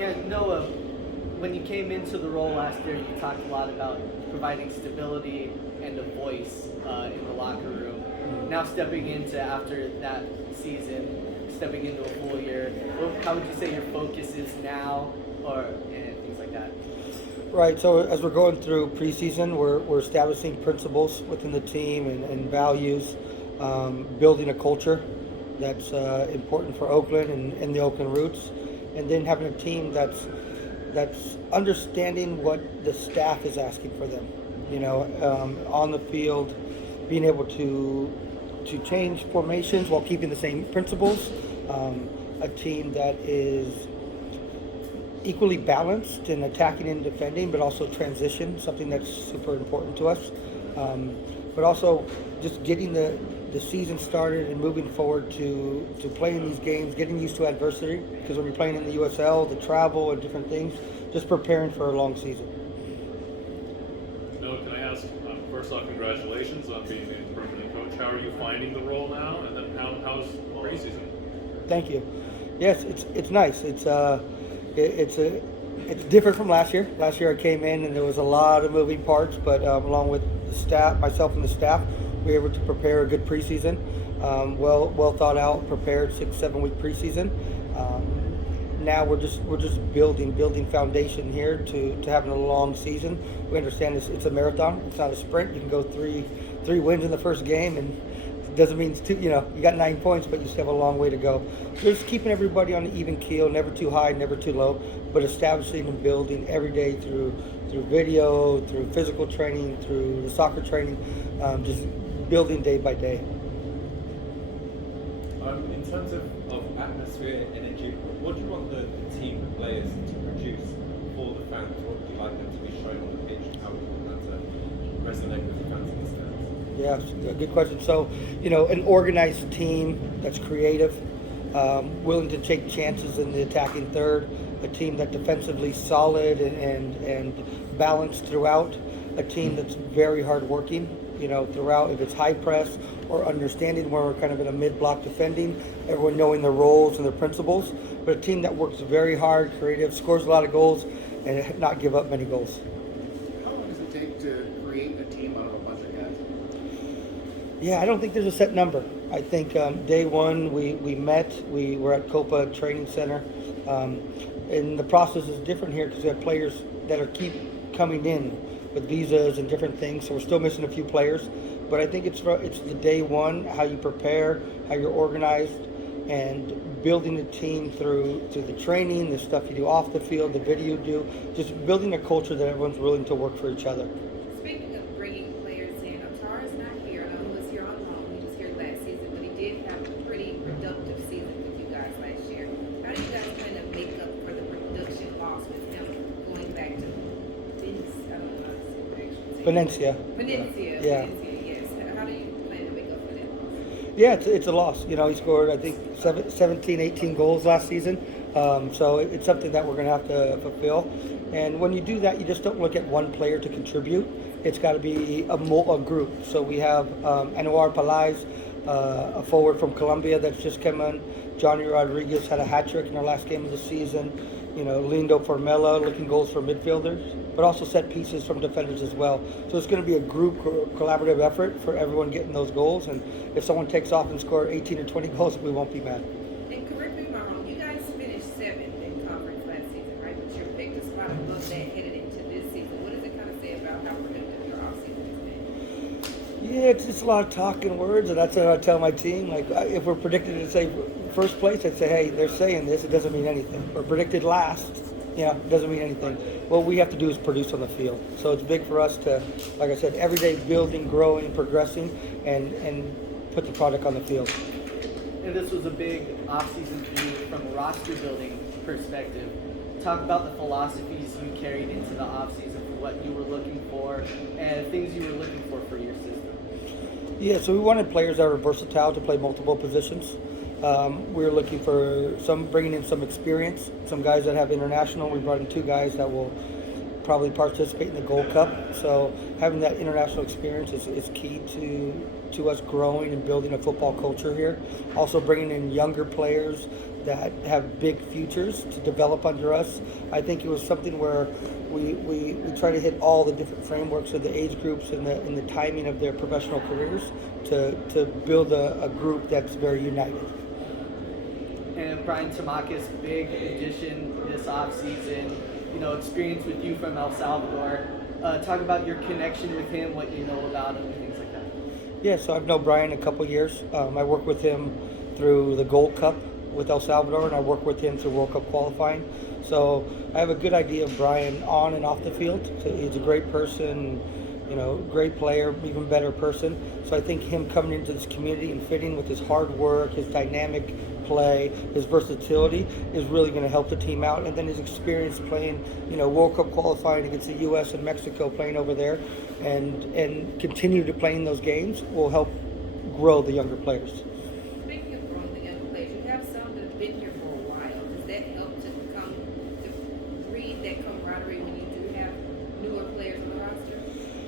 And Noah, when you came into the role last year, you talked a lot about providing stability and a voice in the locker room. Now stepping into, after that season, stepping into a full year, how would you say your focus is now, and things like that? Right. So as we're going through preseason, we're establishing principles within the team and values, building a culture that's important for Oakland and the Oakland Roots, and then having a team that's understanding what the staff is asking for them. On the field, being able to change formations while keeping the same principles. A team that is equally balanced in attacking and defending, but also transition, something that's super important to us. But also just getting the season started and moving forward to playing these games, getting used to adversity, because when you're playing in the USL, the travel and different things, just preparing for a long season. Noah, can I ask, first off, congratulations on being the permanent coach. How are you finding the role now, and then how's preseason? Thank you. Yes, it's nice. It's different from last year. Last year I came in and there was a lot of moving parts, but along with the staff, myself and the staff, we were able to prepare a good preseason. Well thought out, prepared 6-7 week preseason. Now we're just building foundation here to having a long season. We understand it's a marathon. It's not a sprint. You can go three wins in the first game, and it doesn't mean it's you got 9 points, but you still have a long way to go. Just keeping everybody on an even keel, never too high, never too low, but establishing and building every day through video, through physical training, through the soccer training, just building day by day. In terms of atmosphere, energy, what do you want the team, the players to produce for the fans? What would you like them to be showing on the pitch? How would you want that to resonate with the fans in the stands? Yeah, good question. So, an organized team that's creative, willing to take chances in the attacking third, a team that's defensively solid and balanced throughout, a team that's very hardworking, throughout, if it's high press or understanding where we're kind of in a mid-block defending, everyone knowing their roles and their principles, but a team that works very hard, creative, scores a lot of goals, and not give up many goals. How long does it take to create a team out of a bunch of guys? Yeah, I don't think there's a set number. I think day one we met, we were at Copa Training Center, and the process is different here because we have players that keep coming in with visas and different things, so we're still missing a few players. But I think it's the day one, how you prepare, how you're organized, and building a team through the training, the stuff you do off the field, the video you do, just building a culture that everyone's willing to work for each other. Speaking of bringing players in, Tara's not here. I know he was here on loan. He was here last season, but he did have a pretty productive season with you guys last year. How do you guys plan to make up for the production loss with him going back to Valencia. Valencia, Yeah. yes. How do you plan to make up for that loss? Yeah, it's a loss. He scored, I think, 17, 18 goals last season. So it's something that we're going to have to fulfill. And when you do that, you just don't look at one player to contribute. It's got to be a group. So we have Anwar Palais, a forward from Colombia that's just come in. Johnny Rodriguez had a hat trick in our last game of the season. Lindo Formella looking goals for midfielders, but also set pieces from defenders as well. So it's going to be a group collaborative effort for everyone getting those goals. And if someone takes off and score 18 or 20 goals, we won't be mad. And correct me if I'm wrong, you guys finished 7th in conference last season, right? But you're picked a spot above that headed into this season. What does it kind of say about how productive your offseason has been? Yeah, it's just a lot of talking words, and that's what I tell my team. Like, if we're predicted to say first place, I'd say, hey, they're saying this, it doesn't mean anything. Or predicted last, it doesn't mean anything. What we have to do is produce on the field. So it's big for us to, like I said, every day building, growing, progressing, and put the product on the field. And this was a big off-season for you from a roster building perspective. Talk about the philosophies you carried into the off-season for what you were looking for and things you were looking for your system. Yeah, so we wanted players that were versatile to play multiple positions. We were looking for bringing in some experience, some guys that have international. We brought in 2 guys that will probably participate in the Gold Cup. So having that international experience is key to us growing and building a football culture here. Also bringing in younger players that have big futures to develop under us. I think it was something where we try to hit all the different frameworks of the age groups and the timing of their professional careers to build a group that's very united. And Brian Tamakis, big addition this offseason, experience with you from El Salvador. Talk about your connection with him, what you know about him, and things like that. Yeah, so I've known Brian a couple years. I worked with him through the Gold Cup with El Salvador, and I worked with him through World Cup qualifying. So I have a good idea of Brian on and off the field. So he's a great person, great player, even better person. So I think him coming into this community and fitting with his hard work, his dynamic play, his versatility is really going to help the team out. And then his experience playing, World Cup qualifying against the U.S. and Mexico, playing over there, and continue to play in those games will help grow the younger players. Speaking of growing the young players, you have some that have been here for a while. Does that help to breed that camaraderie when you do have newer players on the roster?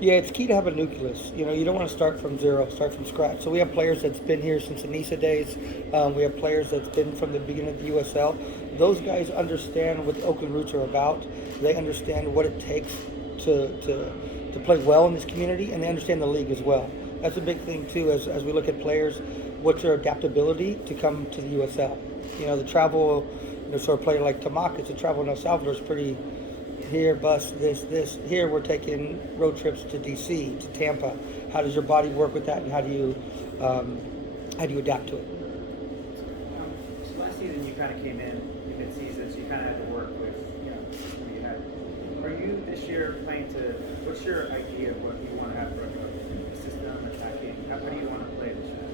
Yeah, it's key to have a nucleus. You don't want to start from zero, start from scratch. So we have players that's been here since the NISA days. We have players that's been from the beginning of the USL. Those guys understand what the Oakland Roots are about. They understand what it takes to play well in this community, and they understand the league as well. That's a big thing too, as we look at players, what's their adaptability to come to the USL. The travel, sort of player like Tamakis, the travel in El Salvador is pretty. Here, bus, this. Here, we're taking road trips to DC, to Tampa. How does your body work with that, and how do you adapt to it? So last season, you kind of came in mid-season, so you kind of had to work with, who you had. Are you this year planning to? What's your idea of what you want to have for a system, attacking? How do you want to play this year?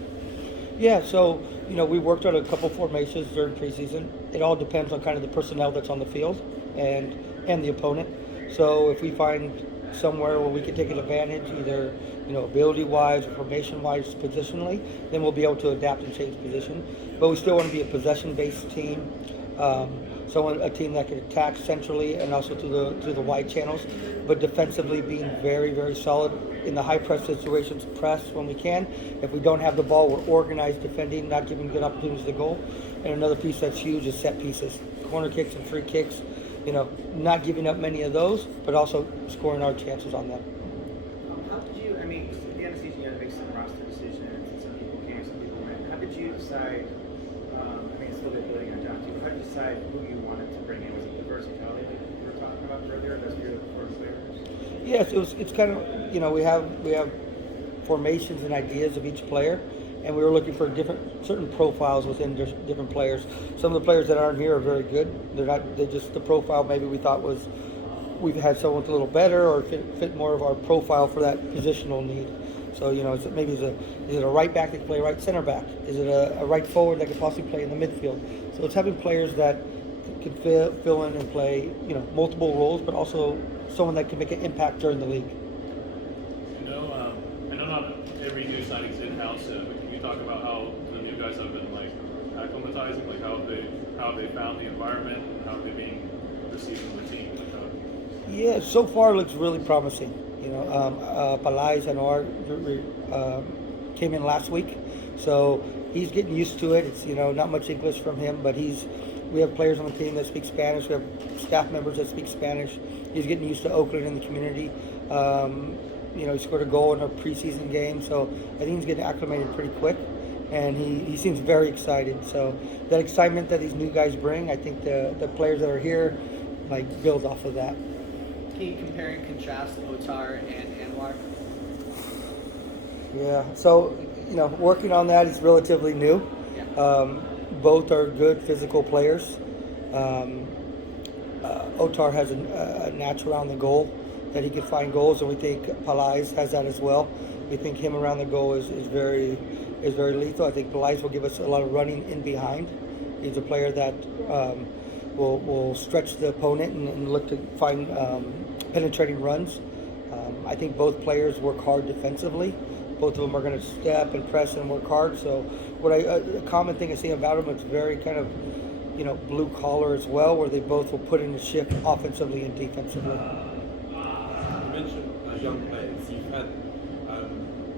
Yeah, so we worked on a couple formations during preseason. It all depends on kind of the personnel that's on the field and the opponent. So if we find somewhere where we can take an advantage, either ability-wise or formation-wise, positionally, then we'll be able to adapt and change position. But we still want to be a possession-based team, a team that can attack centrally and also through the wide channels, but defensively being very, very solid in the high-press situations, press when we can. If we don't have the ball, we're organized defending, not giving good opportunities to goal. And another piece that's huge is set pieces, corner kicks and free kicks. Not giving up many of those, but also scoring our chances on them. How did you, at the end of the season, you had to make some roster decisions, some people came, some people went. How did you decide, it's a little bit building on John too, but how did you decide who you wanted to bring in? Was it the versatility that you were talking about earlier? That's what you're looking for players? Yes, it's kind of, we have formations and ideas of each player, and we were looking for certain profiles within different players. Some of the players that aren't here are very good. They're just the profile maybe we thought was, we've had someone a little better or fit more of our profile for that positional need. So, is it a right back that can play right center back? Is it a right forward that could possibly play in the midfield? So it's having players that can fill in and play, multiple roles, but also someone that can make an impact during the league. I know not every new signing's in-house, but can you talk about how the new guys have been acclimatizing, how they found the environment, and how they're being received in the team? Yeah, so far it looks really promising. Palais Anwar came in last week, so he's getting used to it. It's not much English from him, but we have players on the team that speak Spanish. We have staff members that speak Spanish. He's getting used to Oakland and the community. He scored a goal in our preseason game, so I think he's getting acclimated pretty quick, and he seems very excited. So that excitement that these new guys bring, I think the players that are here build off of that. Can you compare and contrast Otar and Anwar? Yeah, so working on that is relatively new. Yeah. Both are good physical players. Otar has a natch around the goal that he can find goals, and we think Palais has that as well. We think him around the goal is very lethal. I think Palais will give us a lot of running in behind. He's a player that will stretch the opponent and look to find penetrating runs. I think both players work hard defensively. Both of them are going to step and press and work hard. So a common thing I see about them, it's very kind of blue collar as well, where they both will put in a shift offensively and defensively. young players. You've had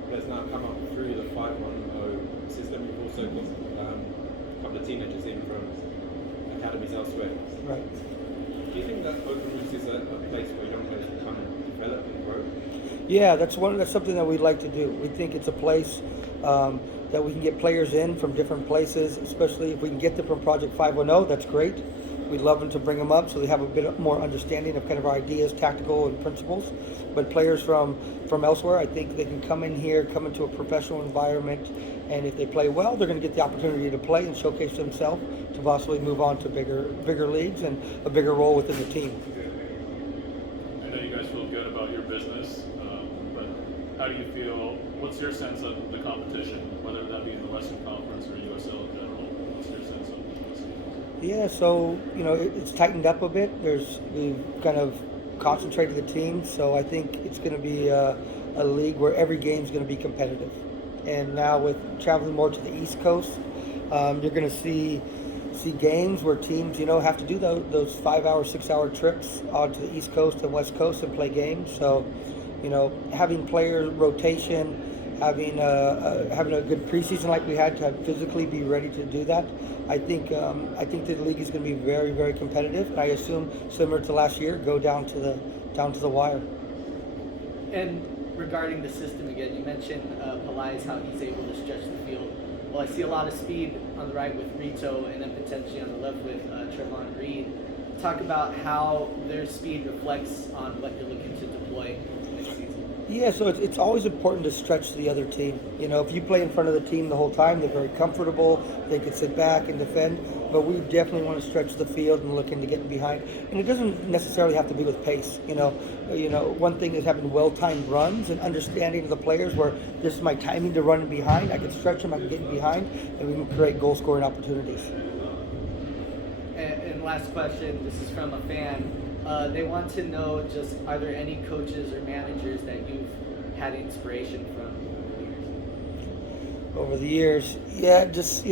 players now come up through the 5-1-0 system. You've also got a couple of teenagers in from academies elsewhere. Right. Do you think that Oakland Roots is a place where young players will come and develop and grow? Yeah, that's something that we'd like to do. We think it's a place that we can get players in from different places, especially if we can get them from Project 510, that's great. We'd love them to bring them up so they have a bit more understanding of kind of our ideas, tactical and principles. But players from elsewhere, I think they can come in here, come into a professional environment, and if they play well, they're going to get the opportunity to play and showcase themselves to possibly move on to bigger leagues and a bigger role within the team. I know you guys feel good about your business, but how do you feel? What's your sense of the competition, whether that be in the Western Conference or USL in general? What's your sense of this season? Yeah, so it's tightened up a bit. We've kind of concentrated the team, so I think it's going to be a league where every game is going to be competitive. And now with traveling more to the East Coast, you're going to see games where teams have to do those 5-hour, 6-hour trips onto the East Coast and West Coast and play games. So having player rotation, having a good preseason like we had to have physically be ready to do that. I think the league is going to be very, very competitive. And I assume similar to last year, go down to the wire. And regarding the system again, you mentioned Pelaez, how he's able to stretch the field. Well, I see a lot of speed on the right with Rito, and then potentially on the left with Trevon Reed. Talk about how their speed reflects on what you're looking to deploy next season. Yeah, so it's always important to stretch the other team. If you play in front of the team the whole time, they're very comfortable. They can sit back and defend. But we definitely want to stretch the field and look into getting behind. And it doesn't necessarily have to be with pace. One thing is having well-timed runs and understanding of the players where this is my timing to run in behind. I can stretch them, I can get in behind, and we can create goal-scoring opportunities. And last question, this is from a fan. They want to know just, are there any coaches or managers that you've had inspiration from over the years? Yeah, just,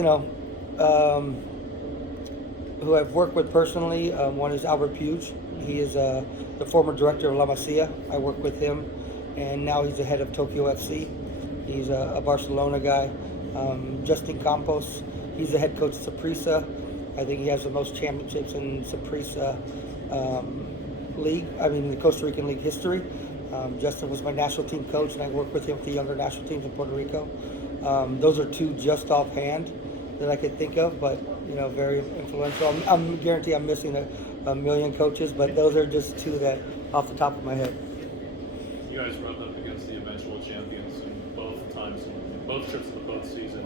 who I've worked with personally. One is Albert Puig. He is the former director of La Masia. I worked with him, and now he's the head of Tokyo FC. He's a Barcelona guy. Justin Campos, he's the head coach of Saprissa. I think he has the most championships in Saprissa the Costa Rican league history. Justin was my national team coach, and I worked with him with the younger national teams in Puerto Rico. Those are two just offhand that I could think of, but very influential. I'm guarantee I'm missing a million coaches, but those are just two that off the top of my head. You guys rubbed up against the eventual champions in both times, in both trips of the postseason.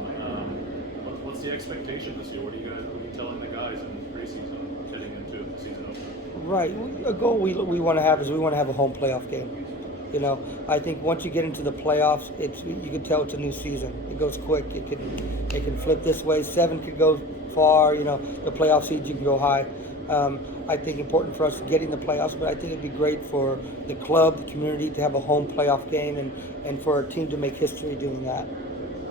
What's the expectation this year? What are you telling the guys in preseason heading into the season opener? Right. A goal we want to have is we want to have a home playoff game. I think once you get into the playoffs, you can tell it's a new season. It goes quick. It can flip this way. 7 could go far. The playoff seeds you can go high. I think important for us getting the playoffs, but I think it'd be great for the club, the community to have a home playoff game, and for our team to make history doing that.